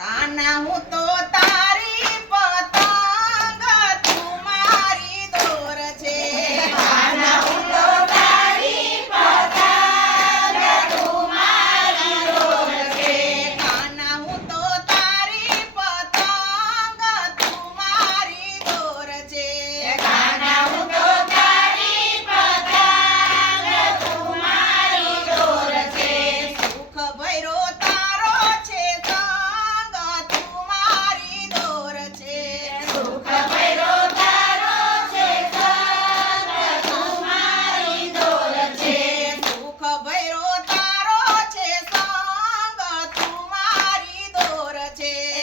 કાના હું તો আছে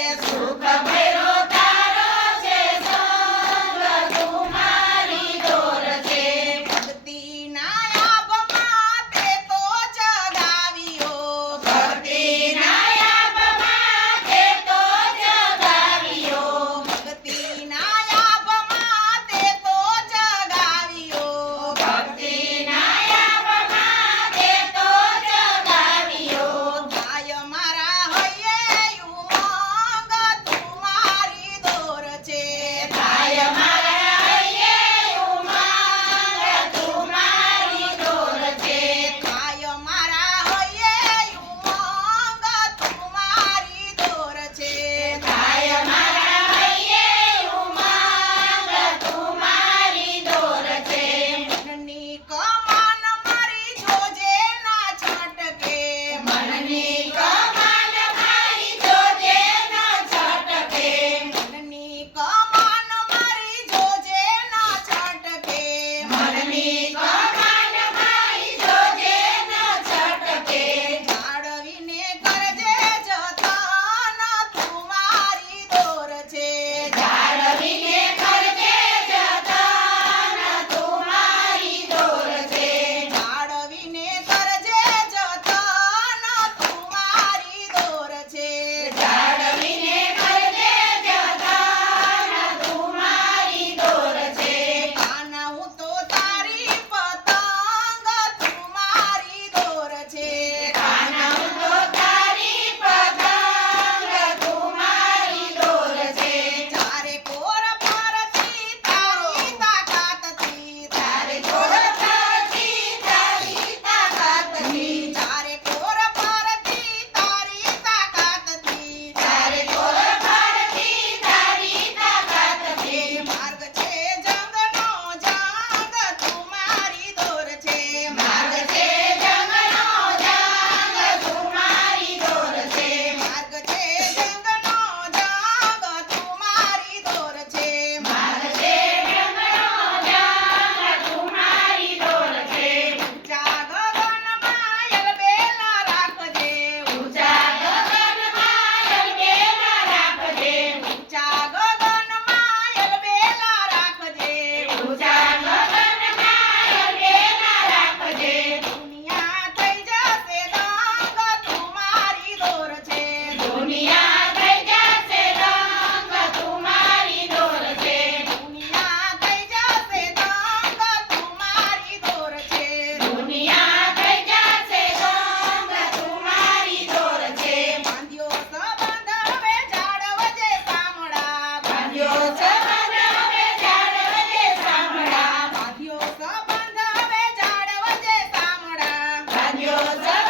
Toda